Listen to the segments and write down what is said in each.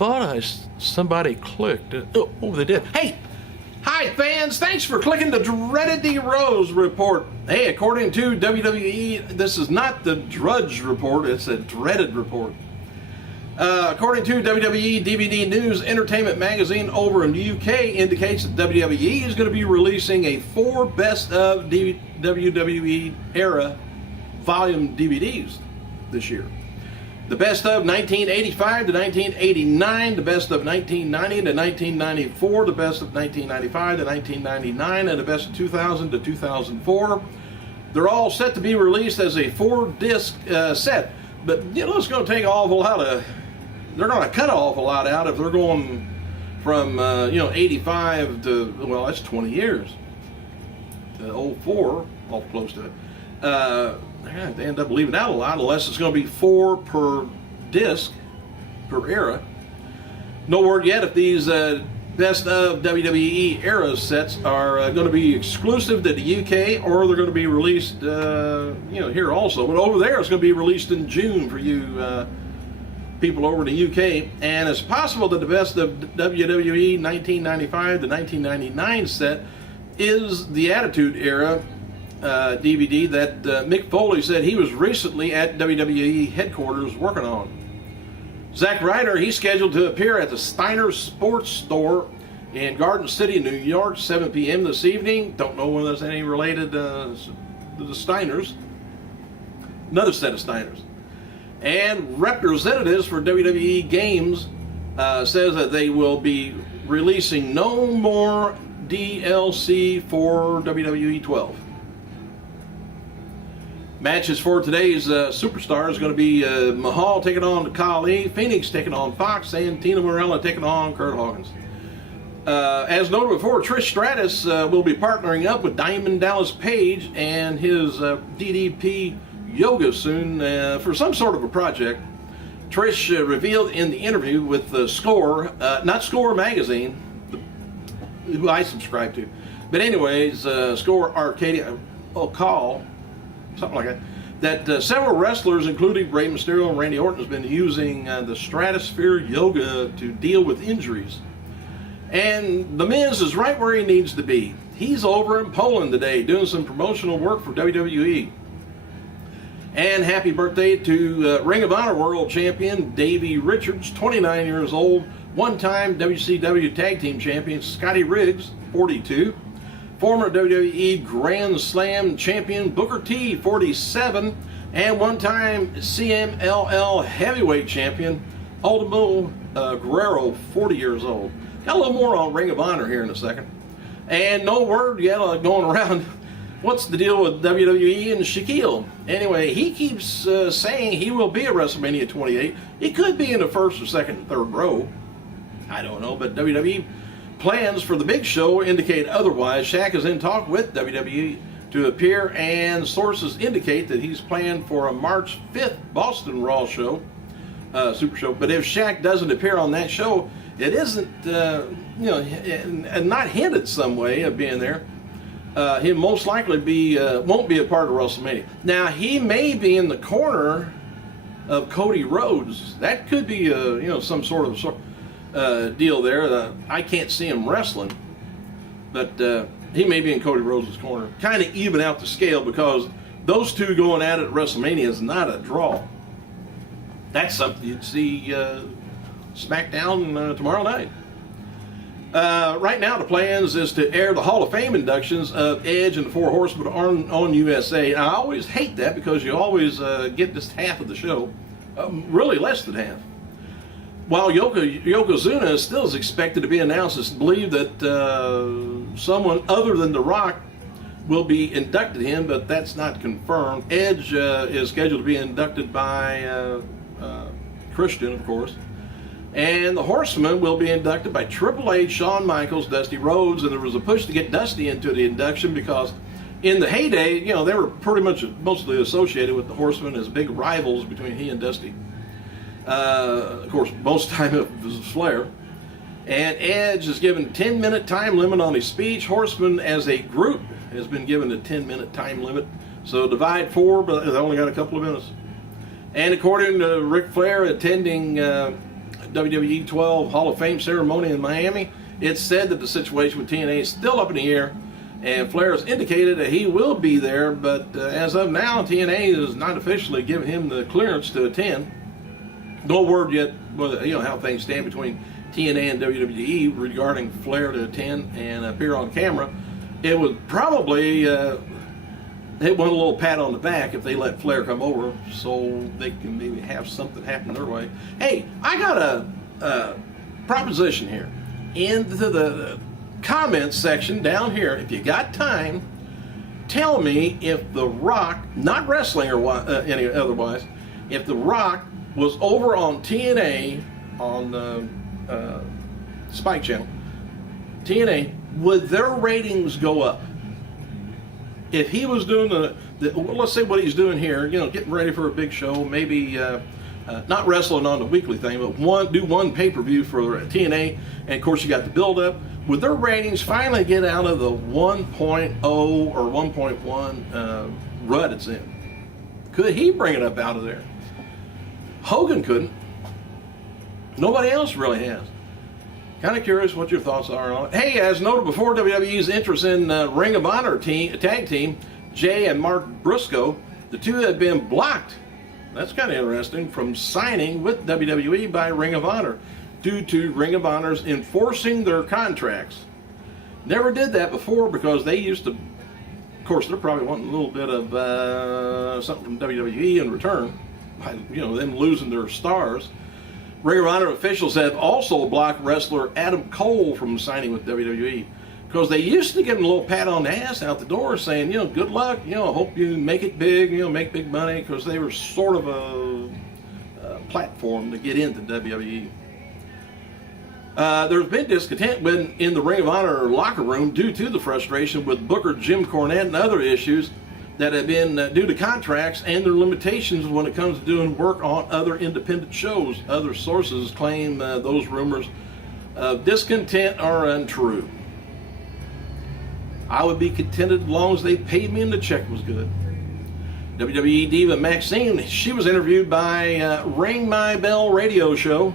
thought somebody clicked. Oh, they did. Hey! Hi, fans! Thanks for clicking the Dreaded D Rose report. Hey, according to WWE, this is not the Drudge report, it's a Dreaded report. According to WWE DVD News Entertainment Magazine over in the UK indicates that WWE is going to be releasing a 4 best of WWE era volume DVDs this year. The best of 1985 to 1989, the best of 1990 to 1994, the best of 1995 to 1999, and the best of 2000 to 2004. They're all set to be released as a 4-disc set, but you know it's going to take an awful lot of. They're going to cut an awful lot out if they're going from 85 to, well, that's 20 years. To 04, awful close to it. They end up leaving out a lot unless it's going to be 4 per disc per era. No word yet if these best of WWE era sets are going to be exclusive to the UK or they're going to be released here also. But over there it's going to be released in June for you people over in the UK. And it's possible that the best of WWE 1995 to 1999 set is the Attitude Era DVD that Mick Foley said he was recently at WWE headquarters working on. Zack Ryder, he's scheduled to appear at the Steiner Sports Store in Garden City, New York, 7 p.m. this evening. Don't know whether there's any related to the Steiners. Another set of Steiners. And representatives for WWE Games says that they will be releasing no more DLC for WWE 12. Matches for today's superstar is going to be Mahal taking on Khali, Phoenix taking on Fox, and Tina Morella taking on Kurt Hawkins. As noted before, Trish Stratus will be partnering up with Diamond Dallas Page and his DDP Yoga soon for some sort of a project. Trish revealed in the interview with the Score, not Score magazine, who I subscribe to, but anyways, Score Arcadia, call. Something like that several wrestlers, including Rey Mysterio and Randy Orton, has been using the Stratosphere Yoga to deal with injuries. And The Miz is right where he needs to be. He's over in Poland today doing some promotional work for WWE. And happy birthday to Ring of Honor World Champion Davey Richards, 29 years old, one-time WCW Tag Team Champion Scotty Riggs, 42. Former WWE Grand Slam champion Booker T, 47, and one-time CMLL heavyweight champion Ultimo Guerrero, 40 years old. Got a little more on Ring of Honor here in a second. And no word yet going around. What's the deal with WWE and Shaquille? Anyway, he keeps saying he will be at WrestleMania 28. He could be in the first or second, third row. I don't know, but WWE plans for the big show indicate otherwise. Shaq is in talk with WWE to appear, and sources indicate that he's planned for a March 5th Boston Raw show, Super Show. But if Shaq doesn't appear on that show, it isn't, and not hinted some way of being there. He'll most likely won't be a part of WrestleMania. Now he may be in the corner of Cody Rhodes. That could be some sort of deal there. I can't see him wrestling, but he may be in Cody Rhodes' corner. Kind of even out the scale, because those two going at it at WrestleMania is not a draw. That's something you'd see SmackDown tomorrow night. Right now the plans is to air the Hall of Fame inductions of Edge and the Four Horsemen on USA. I always hate that because you always get just half of the show, really less than half. While Yokozuna still is expected to be announced, it's believed that someone other than The Rock will be inducted in, but that's not confirmed. Edge is scheduled to be inducted by Christian, of course. And the Horsemen will be inducted by Triple H, Shawn Michaels, Dusty Rhodes, and there was a push to get Dusty into the induction because in the heyday, they were pretty much mostly associated with the Horsemen as big rivals between he and Dusty. Of course, most of the time it was Flair. And Edge is given a 10-minute time limit on his speech. Horsemen as a group has been given a 10-minute time limit. So divide 4, but they only got a couple of minutes. And according to Ric Flair attending WWE 12 Hall of Fame ceremony in Miami. It's said that the situation with TNA is still up in the air, and Flair has indicated that he will be there, but as of now, TNA has not officially given him the clearance to attend. No word yet whether, how things stand between TNA and WWE regarding Flair to attend and appear on camera. It would probably they want a little pat on the back if they let Flair come over, so they can maybe have something happen their way. Hey, I got a proposition here. Into the comments section down here, if you got time, tell me if The Rock, not wrestling or any otherwise, if The Rock was over on TNA on Spike Channel, TNA, would their ratings go up? If he was doing well, let's say what he's doing here, getting ready for a big show, maybe not wrestling on the weekly thing, but do one pay-per-view for TNA, and of course you got the build-up. Would their ratings finally get out of the 1.0 or 1.1 rut it's in? Could he bring it up out of there? Hogan couldn't. Nobody else really has. Kind of curious what your thoughts are on it. Hey, as noted before, WWE's interest in Ring of Honor tag team, Jay and Mark Briscoe, the two had been blocked, that's kind of interesting, from signing with WWE by Ring of Honor due to Ring of Honor's enforcing their contracts. Never did that before because they used to, of course, they're probably wanting a little bit of something from WWE in return by, them losing their stars. Ring of Honor officials have also blocked wrestler Adam Cole from signing with WWE because they used to give him a little pat on the ass out the door saying, good luck, hope you make it big, make big money, because they were sort of a platform to get into WWE. There's been discontent in the Ring of Honor locker room due to the frustration with Booker Jim Cornette and other issues that have been due to contracts and their limitations when it comes to doing work on other independent shows. Other sources claim those rumors of discontent are untrue. I would be contented as long as they paid me and the check was good. WWE diva Maxine, she was interviewed by Ring My Bell radio show.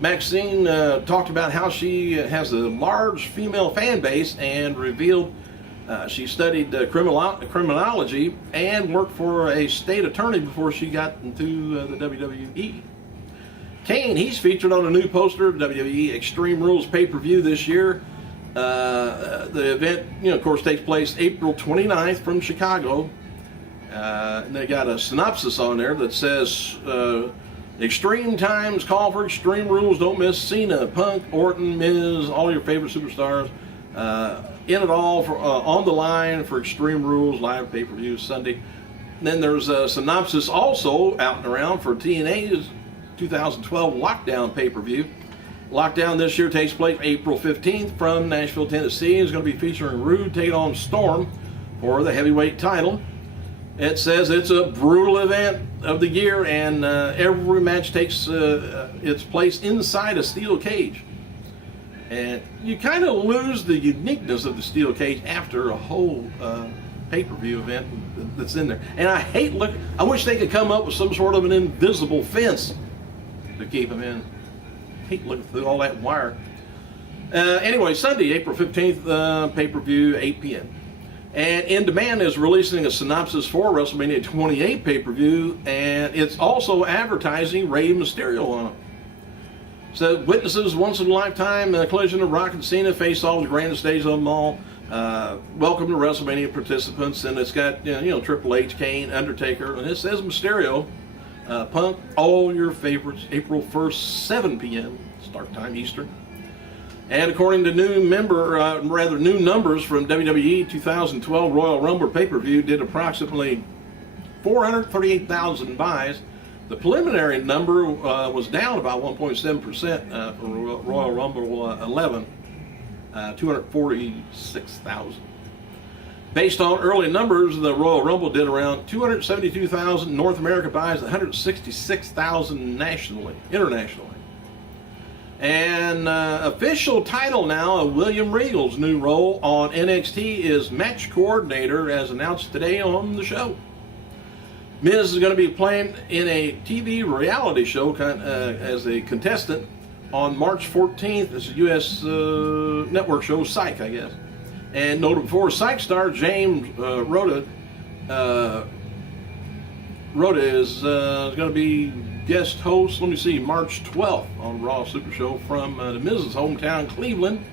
Maxine talked about how she has a large female fan base and revealed she studied criminology and worked for a state attorney before she got into the WWE. Kane, he's featured on a new poster of WWE Extreme Rules pay-per-view this year. The event, of course, takes place April 29th from Chicago. And they got a synopsis on there that says, extreme times call for extreme rules. Don't miss Cena, Punk, Orton, Miz, all your favorite superstars. In it all on the line for Extreme Rules live pay-per-view Sunday. And then there's a synopsis also out and around for TNA's 2012 Lockdown pay-per-view. Lockdown this year takes place April 15th from Nashville, Tennessee. It's going to be featuring Rude taking on Storm for the heavyweight title. It says it's a brutal event of the year, and every match takes its place inside a steel cage. And you kind of lose the uniqueness of the steel cage after a whole pay-per-view event that's in there. And I wish they could come up with some sort of an invisible fence to keep them in. I hate looking through all that wire. Anyway, Sunday, April 15th, pay-per-view, 8 p.m. And In Demand is releasing a synopsis for WrestleMania 28 pay-per-view, and it's also advertising Rey Mysterio on it. So witnesses once in a lifetime collision of Rock and Cena, face off the grandest stage of them all. Welcome to WrestleMania participants, and it's got Triple H, Kane, Undertaker, and it says Mysterio, Punk, all your favorites. April 1st, 7 p.m. start time Eastern. And according to new numbers from WWE 2012 Royal Rumble pay-per-view, did approximately 438,000 buys. The preliminary number was down about 1.7% for Royal Rumble 11, 246,000. Based on early numbers, the Royal Rumble did around 272,000 North America buys, 166,000 internationally. And official title now of William Regal's new role on NXT is match coordinator, as announced today on the show. Miz is going to be playing in a TV reality show as a contestant on March 14th. It's a U.S. network show, Psych, I guess. And noted before, Psych star James Rhoda is going to be guest host, let me see, March 12th on Raw Super Show from the Miz's hometown, Cleveland.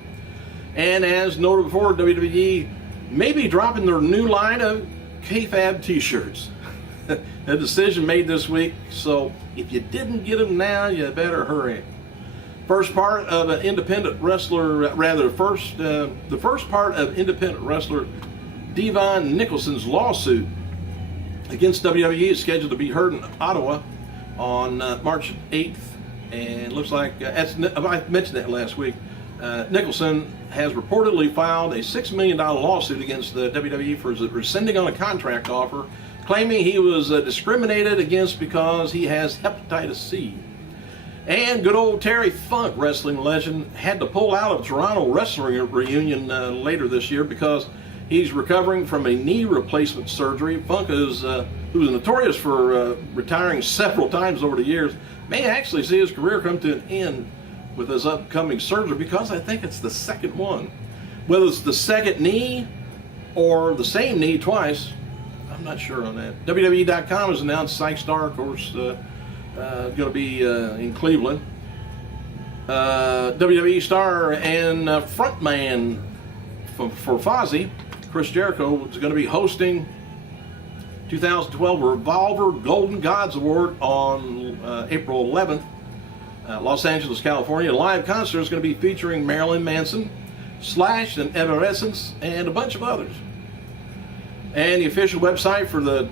And as noted before, WWE may be dropping their new line of kayfabe t-shirts. A decision made this week, so if you didn't get them now, you better hurry. First part of an independent wrestler, the first part of independent wrestler Devon Nicholson's lawsuit against WWE is scheduled to be heard in Ottawa on March 8th, and it looks like, I mentioned that last week, Nicholson has reportedly filed a $6 million lawsuit against the WWE for rescinding on a contract offer, claiming he was discriminated against because he has hepatitis C. And good old Terry Funk, wrestling legend, had to pull out of Toronto wrestling reunion later this year because he's recovering from a knee replacement surgery. Funk is, who was notorious for retiring several times over the years, may actually see his career come to an end with his upcoming surgery, because I think it's the second one. Whether it's the second knee or the same knee twice, I'm not sure on that. WWE.com has announced Psych Star, of course, going to be in Cleveland. WWE star and frontman for Fozzy, Chris Jericho, is going to be hosting 2012 Revolver Golden Gods Award on April 11th. Los Angeles, California. A live concert is going to be featuring Marilyn Manson, Slash and Evanescence, and a bunch of others. And the official website for the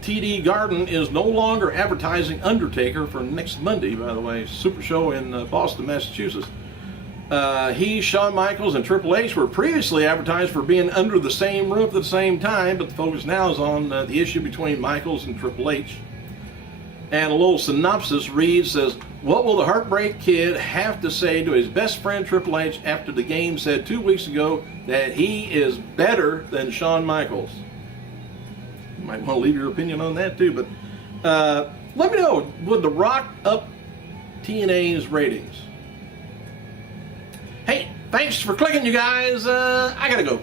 TD Garden is no longer advertising Undertaker for next Monday, by the way, Super Show in Boston, Massachusetts. He, Shawn Michaels, and Triple H were previously advertised for being under the same roof at the same time, but the focus now is on the issue between Michaels and Triple H. And a little synopsis reads, says, what will the Heartbreak Kid have to say to his best friend Triple H after the Game said 2 weeks ago that he is better than Shawn Michaels? You might want to leave your opinion on that too, but let me know, would The Rock up TNA's ratings? Hey, thanks for clicking, you guys. I gotta go.